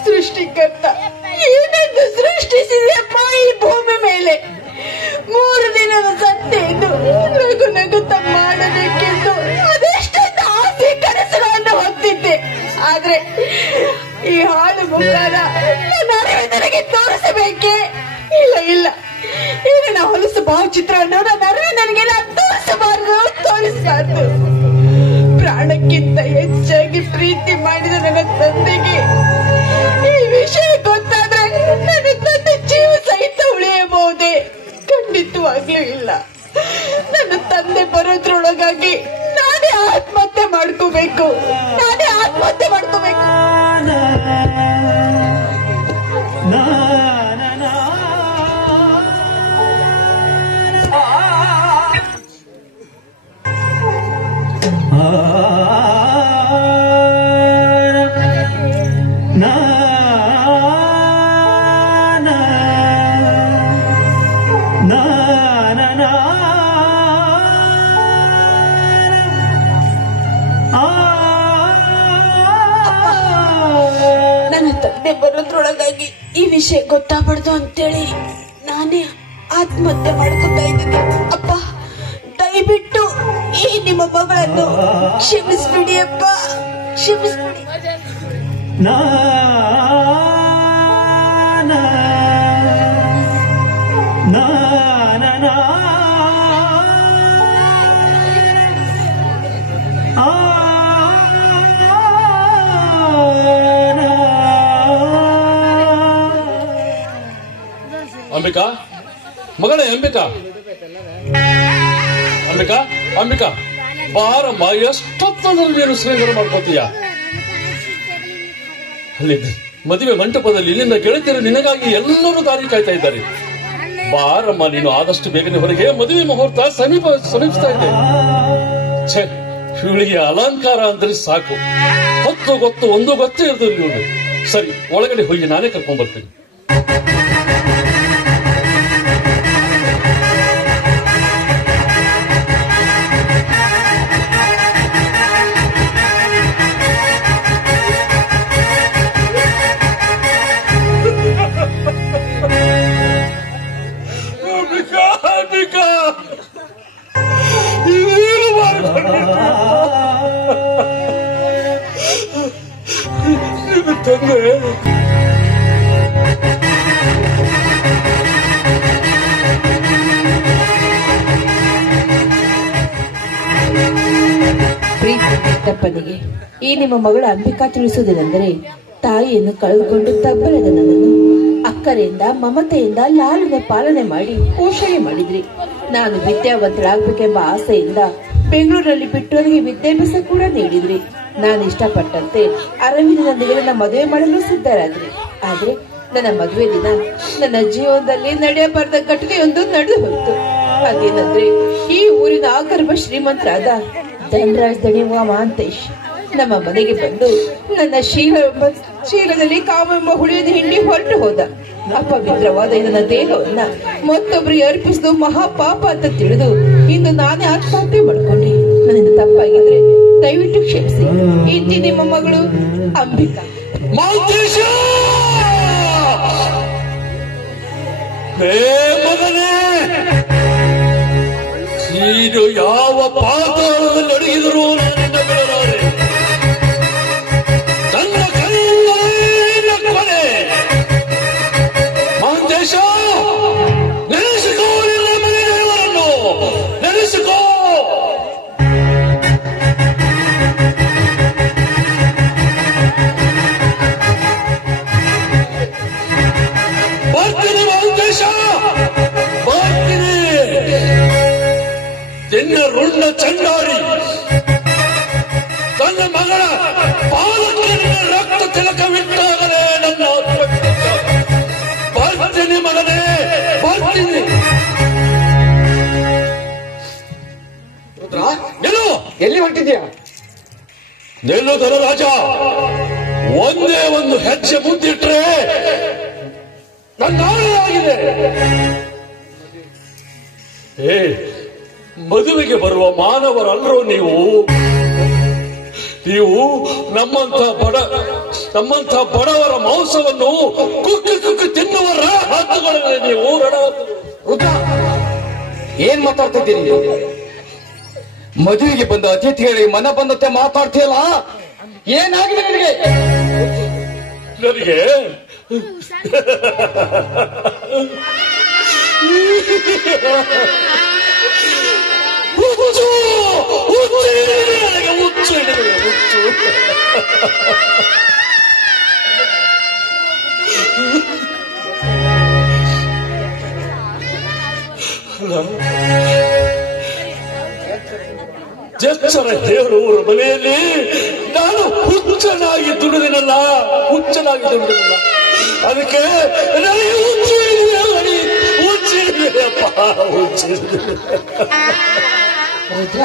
ಸೃಷ್ಟಿಕರ್ತ ಏನೆಂದು ಸೃಷ್ಟಿಸಿದೆಯಪ್ಪ ಈ ಭೂಮಿ ಮೇಲೆ. 3 ದಿನದ ಸತ್ತೆಯನ್ನು ನಗು ನಗುತ್ತ ಮಾಡಬೇಕೆಂದು ಅದೆಷ್ಟೊಂದು ಆಸೆ ಕನಸುಗಳನ್ನು ಹೊತ್ತಿದ್ದೆ. ಆದ್ರೆ ಈ ಹಾಳು ಮುಖಾನ ನನಗೆ ತೋರಿಸಬೇಕೆ? ಇಲ್ಲ ಇಲ್ಲ, ಈ ನನ್ನ ಹೊಲಸು ಭಾವಚಿತ್ರವನ್ನು ನನ್ನ ನನಗೆಲ್ಲ ತೋರಿಸಬಾರದು. ಪ್ರಾಣಕ್ಕಿಂತ ಹೆಚ್ಚಾಗಿ ಪ್ರೀತಿ ಮಾಡಿದ ನನ್ನ ತಂದೆಗೆ ಈ ವಿಷಯ ಗೊತ್ತಾದ್ರೆ ನನ್ನ ತಂದೆ ಜೀವ ಸಹಿತ ಉಳಿಯಬಹುದೇ? ಖಂಡಿತವಾಗ್ಲೂ ಇಲ್ಲ. ನನ್ನ ತಂದೆ ಬರೋದ್ರೊಳಗಾಗಿ ನಾನೇ ಆತ್ಮಹತ್ಯೆ ಮಾಡ್ಕೋಬೇಕು. ನನ್ನ ತಂದೆ ಬರೋದ್ರೊಳಗಾಗಿ ಈ ವಿಷಯ ಗೊತ್ತಾಗಬಾರ್ದು ಅಂತೇಳಿ ನಾನೇ ಆತ್ಮಹತ್ಯೆ ಮಾಡ್ಕೊತಾ ಇದ್ದೀನಿ. ಅಪ್ಪ, ದಯವಿಟ್ಟು ಈ ನಿಮ್ಮ ಮಗಳನ್ನು ಕ್ಷಮಿಸ್ಬಿಡಿ ಅಪ್ಪ, ಕ್ಷಮಿಸ್ಬಿಡಿ. ಅಂಬಿಕಾ, ಮಗಳೇ ಅಂಬಿಕಾ, ಅಂಬಿಕಾ, ಅಂಬಿಕಾ, ಬಾರಮ್ಮ. ಎಷ್ಟೊತ್ತಂದ್ರೆ ನೀನು ಶ್ರೀಂಗಾರ ಮಾಡ್ಕೋತೀಯ? ಅಲ್ಲಿ ಮದುವೆ ಮಂಟಪದಲ್ಲಿ ನಿನ್ನ ಗೆಳತಿಯರು ನಿನಗಾಗಿ ಎಲ್ಲರೂ ದಾರಿ ಕಾಯ್ತಾ ಇದ್ದಾರೆ. ಬಾರಮ್ಮ, ನೀನು ಆದಷ್ಟು ಬೇಗನೆ ಹೊರಗೆ, ಮದುವೆ ಮುಹೂರ್ತ ಸಮೀಪಿಸ್ತಾ ಇದೆ. ಛೇ, ಇವಳಿಗೆ ಅಲಂಕಾರ ಅಂದ್ರೆ ಸಾಕು, ಹೊತ್ತು ಗೊತ್ತು ಒಂದು ಗೊತ್ತೇ ಇರೋದಿಲ್ಲ ಇವಳು. ಸರಿ, ಒಳಗಡೆ ಹೋಗಿ ನಾನೇ ಕರ್ಕೊಂಡ್ ಬರ್ತೇನೆ. ಪ್ರೀತಿಯಪ್ಪನಿಗೆ ಈ ನಿಮ್ಮ ಮಗಳ ಅಂಬಿಕಾ ತಿಳಿಸುವುದೇನೆಂದರೆ, ತಾಯಿಯನ್ನು ಕಳೆದುಕೊಂಡು ತಬ್ಬರದ ನನ್ನನ್ನು ಅಕ್ಕರೆಯಿಂದ ಮಮತೆಯಿಂದ ಲಾಲನೆ ಪಾಲನೆ ಮಾಡಿ ಪೋಷಣೆ ಮಾಡಿದ್ರಿ. ನಾನು ವಿದ್ಯಾವಂತಳಾಗಬೇಕೆಂಬ ಆಸೆಯಿಂದ ಬೆಂಗಳೂರಲ್ಲಿ ಬಿಟ್ಟು ನನಗೆ ವಿದ್ಯಾಭ್ಯಾಸ ಕೂಡ ನೀಡಿದ್ರಿ. ನಾನು ಇಷ್ಟಪಟ್ಟಂತೆ ಅರವಿಂದನೊಂದಿಗೆ ನನ್ನ ಮದುವೆ ಮಾಡಲು ಸಿದ್ಧರಾದ್ರಿ. ಆದ್ರೆ ನನ್ನ ಮದುವೆ ದಿನ ನನ್ನ ಜೀವನದಲ್ಲಿ ನಡೆಯಬಾರದ ಘಟನೆಯೊಂದು ನಡೆದು ಹೋಯಿತು. ಅದೇನಂದ್ರೆ, ಈ ಊರಿನ ಆಗರ್ಭ ಶ್ರೀಮಂತರಾದ ಧನರಾಜ್ ದಣಿವ ಮಹಾಂತೇಶ್ ನಮ್ಮ ಮನೆಗೆ ಬಂದು ನನ್ನ ಶೀಲದಲ್ಲಿ ಕಾಮೆಂಬ ಹುಳಿಯನ್ನು ಹಿಂಡಿ ಹೊರಟು ಹೋದ. ಅಪವಿತ್ರವಾದ ನನ್ನ ದೇಹವನ್ನ ಮತ್ತೊಬ್ಬರಿಗೆ ಅರ್ಪಿಸುವುದು ಮಹಾಪಾಪ ಅಂತ ತಿಳಿದು ಇಂದು ನಾನೇ ಆತ್ಮಹತ್ಯೆ ಮಾಡ್ಕೊಂಡೆ. ನನ್ನಿಂದ ತಪ್ಪಾಗಿದ್ರೆ ದಯವಿಟ್ಟು ಕ್ಷಮಿಸಿ. ಇಂತಿ ನಿಮ್ಮ ಮಗಳು ಅಂಬಿಕಾ. ನೀನು ಯಾವ ಪಾತಾಳದಲ್ಲಿ ಅಡಗಿದರೂ ನನ್ನಿಂದ ಬಿಡಲಾರೆ. ನನ್ನ ಕೈಯಿಂದ ಕೊನೆ ಮಹಾಂತೇಶ, ನೆನೆಸಿಕೋ, ನಿನ್ನ ಮನೆ ದೇವರನ್ನು ನೆನೆಸಿಕೋ. ಬರ್ತೀನಿ ಮಹಾಂತೇಶ, ಬರ್ತೀನಿ. ನಿನ್ನ ರುಂಡ ಚಂಡಾರಿ ತನ್ನ ಮಗಳ ಪಾದಕ್ಕೆ ರಕ್ತ ತಿಲಕವಿಟ್ಟಾಗಲೇ ನನ್ನ ಬರ್ತೀನಿ ಮಗನೇ, ಬರ್ತೀನಿ. ಎಲ್ಲಿ ಹೊಂಟಿದ್ಯಾ? ನಿಲ್ಲು ಧನರಾಜ, ಒಂದೇ ಒಂದು ಹೆಜ್ಜೆ ಮುಂದಿಟ್ರೆ ನನ್ನ ಆಗಿದೆ. ಮದುವೆಗೆ ಬರುವ ಮಾನವರಲ್ಲರೂ ನೀವು ನಮ್ಮಂಥ ಬಡವರ ಮಾಂಸವನ್ನು ಕುಕ್ಕಿ ತಿನ್ನುವರ ಹತ್ತುಗಳೇ ನೀವು. ರುದ್ರ, ಏನ್ ಮಾತಾಡ್ತಿದ್ದೀರಿ? ಮದುವೆಗೆ ಬಂದ ಅತಿಥಿಗಳಿಗೆ ಮನ ಬಂದಂತೆ ಮಾತಾಡ್ತೀಯಲ್ಲ, ಏನಾಗಿದೆ ನಿನಗೆ? ನನಗೆ ಹುಚ್ಚು ಜಚ್ಚರ ಹೇಳುವವರ ಮನೆಯಲ್ಲಿ ನಾನು ಹುಚ್ಚನಾಗಿ ದುಡಿದಿನಲ್ಲ. ಅದಕ್ಕೆ ನನಗೆ ರುದ್ರ,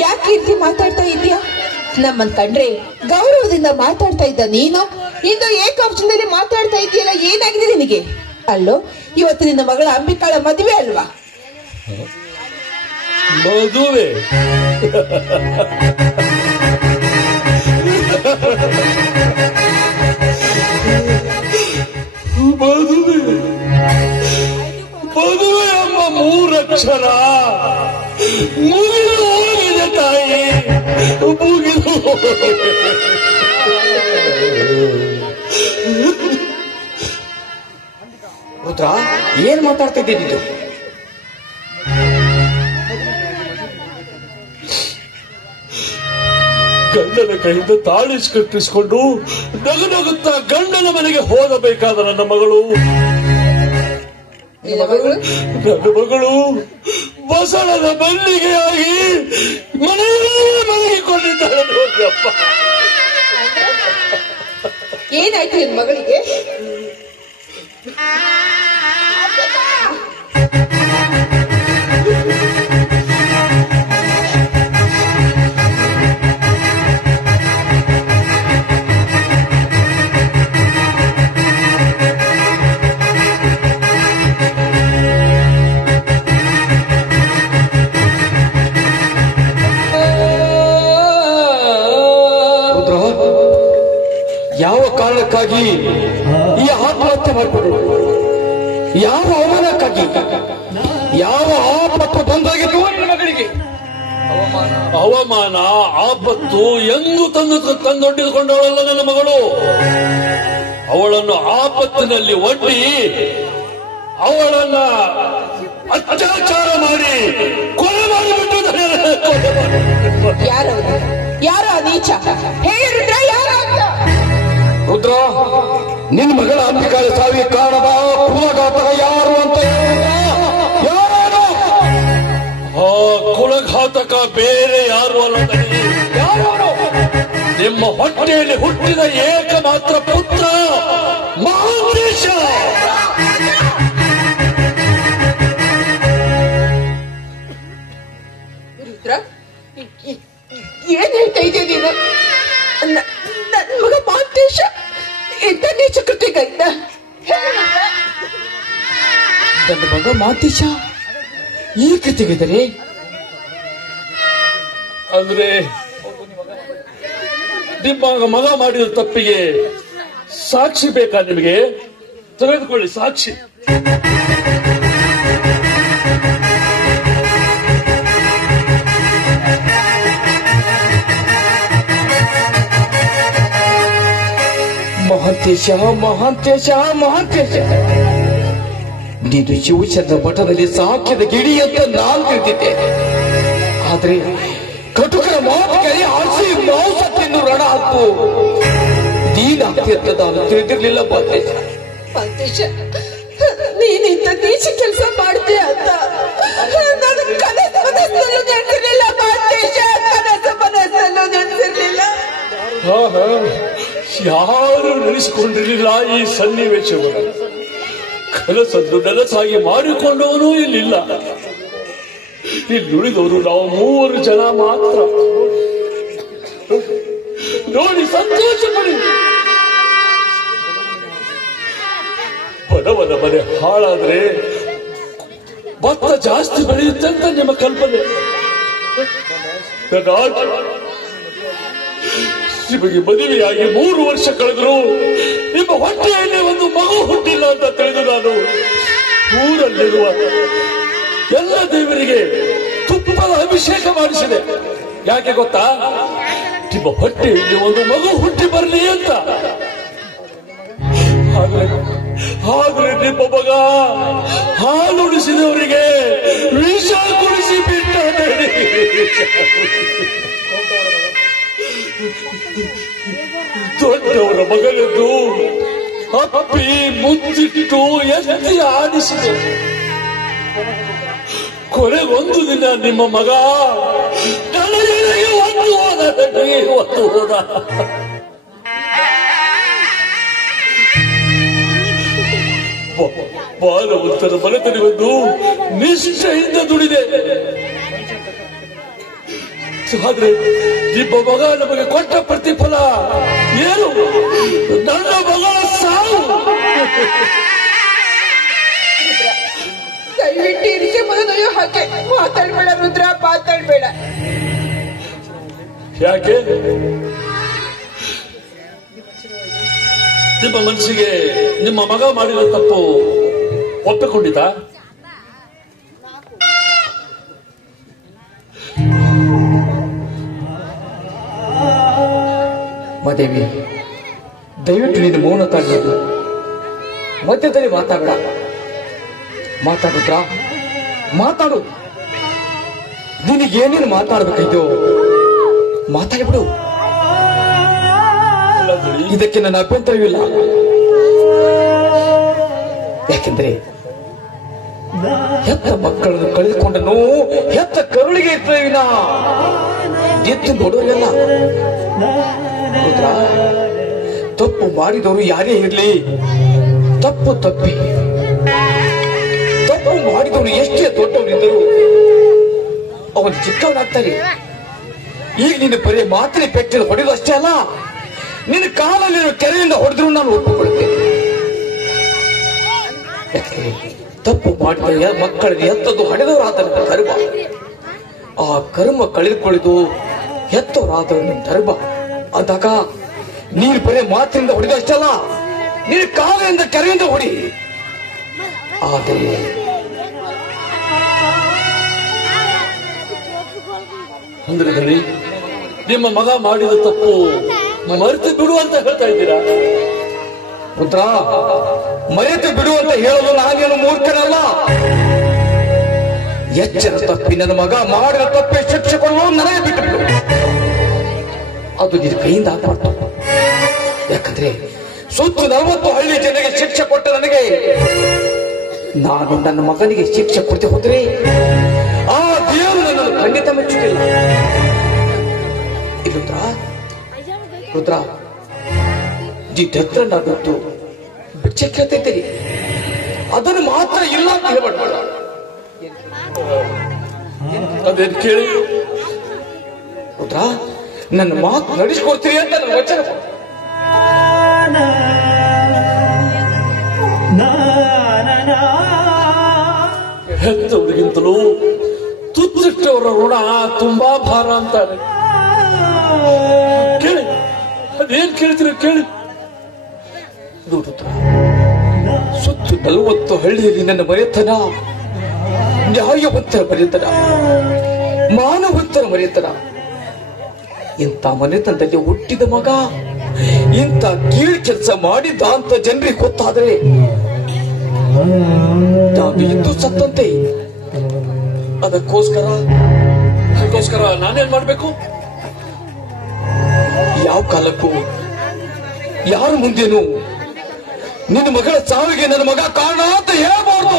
ಯಾಕೆ ರೀತಿ ಮಾತಾಡ್ತಾ ಇದೀಯಾ? ನಮ್ಮನ್ ಕಂಡ್ರೆ ಗೌರವದಿಂದ ಮಾತಾಡ್ತಾ ಇದ್ದ ನೀನು ಇಂದು ಏಕಾಂಶದಲ್ಲಿ ಮಾತಾಡ್ತಾ ಇದೆಯಲ್ಲ, ಏನಾಗಿದೆ ನಿನಗೆ? ಅಲ್ಲೋ, ಇವತ್ತು ನಿನ್ನ ಮಗಳ ಅಂಬಿಕಾಳ ಮದುವೆ ಅಲ್ವಾ? ಮದುವೆ ಮದುವೆ ಎಂಬ ಮೂರಕ್ಷರ ಮುಗಿದು ಹೋಗಿದೆ ತಾಯಿ, ಮುಗಿದು. ರುದ್ರ, ಏನ್ ಮಾತಾಡ್ತಿದ್ದೀನಿ? ಗಂಡನ ಕೈಯಿಂದ ತಾಳಿ ಕಟ್ಟಿಸಿಕೊಂಡು ನಗುತ್ತಾ ಗಂಡನ ಮನೆಗೆ ಹೋಗಬೇಕಾದ ನನ್ನ ಮಗಳು ಬಸಳದ ಮಲ್ಲಿಗೆಯಾಗಿ ಮನೆಯಲ್ಲೇ ಮಲಗಿಕೊಂಡಿದ್ದಾಳೆ. ನೋಡ್ರಪ್ಪ, ಏನಾಯ್ತು ನಿನ್ ಮಗಳಿಗೆ? ಯಾವ ಕಾರಣಕ್ಕಾಗಿ ಈ ಆತ್ಮಹತ್ಯೆ ಮಾಡಿಕೊಂಡ್ರು? ಯಾವ ಅವಮಾನಕ್ಕಾಗಿ? ಯಾವ ಆಪತ್ತು ಬಂದಾಗಿತ್ತು ನಿನ್ನ ಮಗಳಿಗೆ? ಅವಮಾನ ಆಪತ್ತು ಎಂದು ತಂದೊಡ್ಡಿಕೊಂಡವಳಲ್ಲ ನನ್ನ ಮಗಳು. ಅವಳನ್ನು ಆಪತ್ತಿನಲ್ಲಿ ಒಡ್ಡಿ ಅವಳನ್ನ ಅತ್ಯಾಚಾರ ಮಾಡಿ ಕೊಲೆ ಮಾಡಿಬಿಟ್ಟು ಯಾರ ನೀಚ ಹೇಳಿದ್ರೆ ಯಾರ ಅಂತ? ರುದ್ರ, ನಿನ್ನ ಮಗಳ ಅಂಬಿಕಾಳ ಸಾವಿಗೆ ಕಾರಣದ ಕುಲಘಾತಕ ಯಾರು ಅಂತ ಯಾರು? ಆ ಕುಲಘಾತಕ ಬೇರೆ ಯಾರು ಅಲ್ಲ, ಯಾರು? ನಿಮ್ಮ ಹೊಟ್ಟೆಯಲ್ಲಿ ಹುಟ್ಟಿದ ಏಕಮಾತ್ರ ಪುತ್ರ ಮಹಾಂತೇಶ. ರುದ್ರ, ಏನ್ ಹೇಳ್ತಾ ಇದ್ದೀಯ ನೀನು? ನನ್ನ ಮಗ ಮಹಾಂತೇಶ ಎಂತ ನೀಚ ಕೃತ್ಯಗೈತ? ನನ್ನ ಮಗ ಮಹಾಂತೇಶ ಈ ಕೃತ್ಯಗಿದ್ದರೆ ಅಂದ್ರೆ ನಿಮ್ಮ ಮಗ ಮಾಡಿದ ತಪ್ಪಿಗೆ ಸಾಕ್ಷಿ ಬೇಕಾ ನಿಮಗೆ? ತೆಗೆದುಕೊಳ್ಳಿ ಸಾಕ್ಷಿ. ಮಹಾಂತೇಶ ಮಹಾಂತೇಶ ಮಹಾಂತೇಶ, ನೀನು ಶಿವಚಂದ್ರ ಮಠದಲ್ಲಿ ಸಾಕಿದ ಗಿಡಿ ಅಂತ ನಾನು ತಿಳಿದಿದ್ದೆ. ಆದ್ರೆ ಕಟುಕರ ಮಾತು ಕೇಳಿ ಆಸಿ ಮಾಂಸ ತಿನ್ನು ರಣ ಹಾಕು ನೀನಾಗ್ತಿ ಅಂತ ನಾನು ತಿಳಿದಿರ್ಲಿಲ್ಲ. ಮಹಾಂತೇಶ, ನೀನಿಂತ ನೀಚ ಕೆಲಸ ಮಾಡ್ತೀಯ ಅಂತ ನಾನು ಕನಸು ಮನಸ್ಸಲ್ಲೂ ನೆನೆಸಿರ್ಲಿಲ್ಲ. ಮಹಾಂತೇಶ, ಕನಸು ಮನಸ್ಸಲ್ಲೂ ನೆನೆಸಿರ್ಲಿಲ್ಲ. ಯಾರು ನೆನೆಸಿಕೊಂಡಿರಲಿಲ್ಲ ಈ ಸನ್ನಿವೇಶವನ್ನು. ಕನಸನ್ನು ನನಸಾಗಿ ಮಾಡಿಕೊಂಡವನು ಇಲ್ಲಿಲ್ಲ. ಇಲ್ಲಿ ಉಳಿದವರು ನಾವು 3 ಜನ ಮಾತ್ರ. ನೋಡಿ ಸಂತೋಷ ಪಡಿ. ಬಡವನ ಮನೆ ಹಾಳಾದ್ರೆ ಭತ್ತ ಜಾಸ್ತಿ ಬೆಳೆಯುತ್ತೆ ಅಂತ ನಿಮ್ಮ ಕಲ್ಪನೆ. ನಿಮಗೆ ಮದುವೆಯಾಗಿ 3 ವರ್ಷ ಕಳೆದ್ರು ನಿಮ್ಮ ಹೊಟ್ಟೆಯಲ್ಲಿ ಒಂದು ಮಗು ಹುಟ್ಟಿಲ್ಲ ಅಂತ ತಿಳಿದು ನಾನು ಊರಲ್ಲಿರುವ ಎಲ್ಲ ದೇವರಿಗೆ ತುಪ್ಪದ ಅಭಿಷೇಕ ಮಾಡಿಸಿದೆ. ಯಾಕೆ ಗೊತ್ತಾ? ನಿಮ್ಮ ಹೊಟ್ಟೆಯಲ್ಲಿ ಒಂದು ಮಗು ಹುಟ್ಟಿ ಬರಲಿ ಅಂತ. ಆದ್ರೆ ನಿಮ್ಮ ಮಗ ಹಾಲುಣಿಸಿದವರಿಗೆ ವಿಷ ಕುಡಿಸಿ ಬಿಟ್ಟ. ದೊಡ್ಡವರ ಮಗನೆಂದು ಅಪ್ಪಿ ಮುಚ್ಚಿಟ್ಟು ಎತ್ತಿ ಆಡಿಸಿದೆ. ಕೊನೆಗೊಂದು ದಿನ ನಿಮ್ಮ ಮಗ ನನಗೆ ಒಂದು ಹೋದ. ಬಾಲವಂತರ ಮನೆತನವೆಂದು ನಿಷ್ಠೆಯಿಂದ ದುಡಿದೆ. ಆದ್ರೆ ನಿಮ್ಮ ಮಗ ನಮಗೆ ಕೊಟ್ಟ ಪ್ರತಿಫಲ ಏನು? ನನ್ನ ಮಗ ಸಾವು. ದಯವಿಟ್ಟು ಇರಿಕೆ ಮೊದಲು ಹಾಗೆ ಮಾತಾಡ್ಬೇಡ ರುದ್ರ, ಮಾತಾಡ್ಬೇಡ. ಯಾಕೆ? ನಿಮ್ಮ ಮನಸ್ಸಿಗೆ ನಿಮ್ಮ ಮಗ ಮಾಡಿದ ತಪ್ಪು ಒಪ್ಪಿಕೊಂಡಿದ್ದ? ಮದೇವಿ, ದಯವಿಟ್ಟು ನೀನು ಮೌನ ತಾಗಿದ್ದು ಮಧ್ಯದಲ್ಲಿ ಮಾತಾಡ. ಮಾತಾಡುತ್ತಾ ಮಾತಾಡು. ನಿನಗೇನೇನು ಮಾತಾಡ್ಬೇಕಾಯ್ತು ಮಾತಾಡ್ಬಿಡು. ಇದಕ್ಕೆ ನನ್ನ ಅಭ್ಯಂತರವಿಲ್ಲ. ಯಾಕೆಂದ್ರೆ ಹೆತ್ತ ಮಕ್ಕಳನ್ನು ಕಳೆದುಕೊಂಡ ನೋವು ಹೆತ್ತ ಕರುಳಿಗೆ ಇರ್ತವಿನ ಎತ್ತು ನೋಡೋರಿಲ್ಲ. ತಪ್ಪು ಮಾಡಿದವರು ಯಾರೇ ಇರಲಿ, ತಪ್ಪು ಮಾಡಿದವರು ಎಷ್ಟೇ ದೊಡ್ಡವರಿದ್ದರು ಅವನು ಚಿಕ್ಕವನಾಗ್ತಾರೆ. ಈಗ ನಿನ್ನ ಬರೀ ಮಾತಿನ ಪೆಟ್ಟಿನ ಹೊಡೆದು ಅಷ್ಟೇ ಅಲ್ಲ, ನಿನ್ನ ಕಾಲಲ್ಲಿರೋ ಕೆರೆಯಿಂದ ಹೊಡೆದ್ರು ನಾನು ಒಪ್ಪಿಕೊಳ್ಳುತ್ತೇನೆ. ತಪ್ಪು ಮಾಡಿದ ಮಕ್ಕಳಿಗೆ ಎತ್ತದ್ದು ಹಡೆದವರಾದ ಕರ್ಮ, ಆ ಕರ್ಮ ಕಳೆದುಕೊಳ್ಳುವುದು ಎತ್ತವರಾದ ಧರ್ಮ ಅಂದಾಗ ನೀನು ಬರೀ ಮಾತಿನಿಂದ ಹೊಡೆದು ಅಷ್ಟೇ ಅಲ್ಲ, ನಿನ್ನ ಕಾಲಿನಿಂದ ಕೆರೆಯಿಂದ ಹೊಡಿ. ಆದರೆ ಅಂದ್ರೆ ದಣಿ, ನಿಮ್ಮ ಮಗ ಮಾಡಿದ ತಪ್ಪು ಮರೆತು ಬಿಡು ಅಂತ ಹೇಳ್ತಾ ಇದ್ದೀರಾ? ಪುತ್ರ, ಮರೆತು ಬಿಡು ಅಂತ ಹೇಳಲು ನಾನೇನು ಮೂರ್ಖನಲ್ಲ. ಎಚ್ಚರ ತಪ್ಪಿ ನನ್ನ ಮಗ ಮಾಡಿದ ತಪ್ಪೆ ಶಿಕ್ಷೆ ಕೊಡಲು ನನಗೆ ಬಿಟ್ಟು ಬಿಡು. ಅದು ನಿನ್ನ ಕೈಯಿಂದ ಆಗ್ಬಾರ್ದು. ಯಾಕಂದ್ರೆ ಸುತ್ತ 40 ಹಳ್ಳಿ ಜನರಿಗೆ ಶಿಕ್ಷೆ ಕೊಟ್ಟ ನನಗೆ, ನಾನು ನನ್ನ ಮಗನಿಗೆ ಶಿಕ್ಷೆ ಕೊಡ್ತೆ ಹೋದ್ರೆ ಆ ದೇವರು ನನ್ನನ್ನು ಖಂಡಿತ ಮೆಚ್ಚುತ್ತಿಲ್ಲ. ರುದ್ರ, ಜಿತ್ರ ಬಿಟ್ಟು ಭಿಕ್ಷೆ ಕೇಳ್ತಿದ್ದೀರಿ, ಅದನ್ನು ಮಾತ್ರ ಇಲ್ಲ ಅಂತ ಹೇಳ್ಬಾರ್ದು. ಅದೇನು ಕೇಳಿ ರುದ್ರ, ನನ್ನ ಮಾತು ನಡೆಸ್ಕೊಡ್ತೀರಿ ಅಂತ ನನ್ನ ವಚನ. ಹೆತ್ತವರಿಗಿಂತಲೂ ತುಚ್ಚಿಟ್ಟವರ ಋಣ ತುಂಬಾ ಭಾರ ಅಂತಾರೆ. ಕೇಳಿ, ಅದೇನ್ ಕೇಳ್ತೀರ ಕೇಳಿ. ಸುತ್ತು 40 ಹಳ್ಳಿಯಲ್ಲಿ ನನ್ನ ಮರೆತನ, ನ್ಯಾಯವಂತರ ಮರೆತನ, ಮಾನವಂತರ ಮರೆತನ. ಇಂಥ ಮನೆತನದಲ್ಲಿ ಹುಟ್ಟಿದ ಮಗ ಇಂಥ ಕೀಳು ಕೆಲಸ ಮಾಡಿದ್ದ ಅಂತ ಜನರಿಗೆ ಗೊತ್ತಾದರೆ ತಾವು ಇದ್ದು ಸತ್ತಂತೆ. ಅದಕ್ಕೋಸ್ಕರ ನಾನೇನ್ ಮಾಡ್ಬೇಕು? ಯಾವ ಕಾಲಕ್ಕೂ ಯಾರ ಮುಂದೇನು ನಿನ್ನ ಮಗಳ ಸಾವಿಗೆ ನನ್ನ ಮಗ ಕಾರಣ ಅಂತ ಹೇಳಬಾರ್ದು.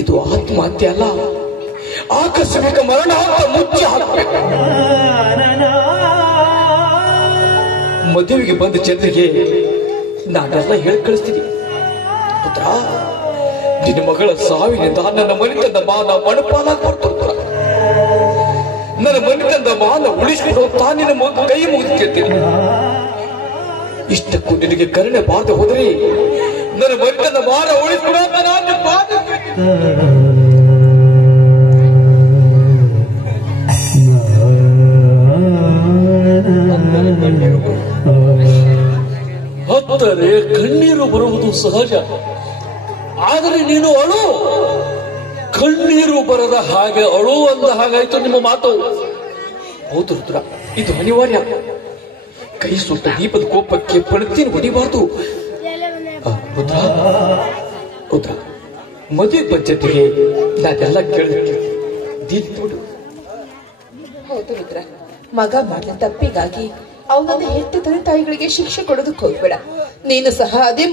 ಇದು ಆತ್ಮಹತ್ಯೆ ಅಲ್ಲ, ಆಕಸ್ಮಿಕ ಮರಣ ಅಂತ ಮುಚ್ಚಿ ಹಾಕಬೇಕು. ಮದುವೆಗೆ ಬಂದ ಜನರಿಗೆ ನಾನೆಲ್ಲ ಹೇಳಿ ಕಳಿಸ್ತೀನಿ. ಪುತ್ರ, ನಿನ್ನ ಮಗಳ ಸಾವಿನಿಂದ ನನ್ನ ಮನೆತಂದ ಮಾನ ಮಣಪಾಲಾಗ್ಬಾರ್ದು. ನನ್ನ ಮನೆತಂದ ಮಾನ ಉಳಿಸಿಕೊಂಡು ತಾನಿನ ಕೈ ಮುಗಿದುತ್ತೇನೆ. ಇಷ್ಟಕ್ಕೂ ನಿನಗೆ ಕರುಣೆ ಬಾರದೆ ಹೋದರೆ ನನ್ನ ಮನೆತಂದ ಮಾನ ಉಳಿಸಿಕೊಂಡು ನಾನು ಬಾಧೆ. ಹತ್ತರೆ ಕಣ್ಣೀರು ಬರುವುದು ಸಹಜ, ಆದರೆ ನೀನು ಅಳು. ಕಣ್ಣೀರು ಬರದ ಹಾಗೆ ಅಳು ಅಂದ ಹಾಗಾಯ್ತು ನಿಮ್ಮ ಮಾತು. ಹೌದು ರುದ್ರ, ಇದು ಅನಿವಾರ್ಯ. ಕೈ ಸುಟ್ಟ ದೀಪದ ಕೋಪಕ್ಕೆ ಪಣತಿನ ಹೊಡಿಬಾರ್ದು. ರುದ್ರ, ಮದುವೆ ಪಂಚಾಯತಿಗೆ ನಾನೆಲ್ಲ ಕೇಳಿದ್ದೆ. ಹೌದು ರುದ್ರ, ಮಗ ಮಾಡಿದ ತಪ್ಪಿಗಾಗಿ ಅವನನ್ನು ಹೆತ್ತ ತಂದೆ ತಾಯಿಗಳಿಗೆ ಶಿಕ್ಷೆ ಕೊಡೋದಕ್ಕೆ ಹೋಗ್ಬೇಡ. ನೀನು ಸಹ ಅದೇ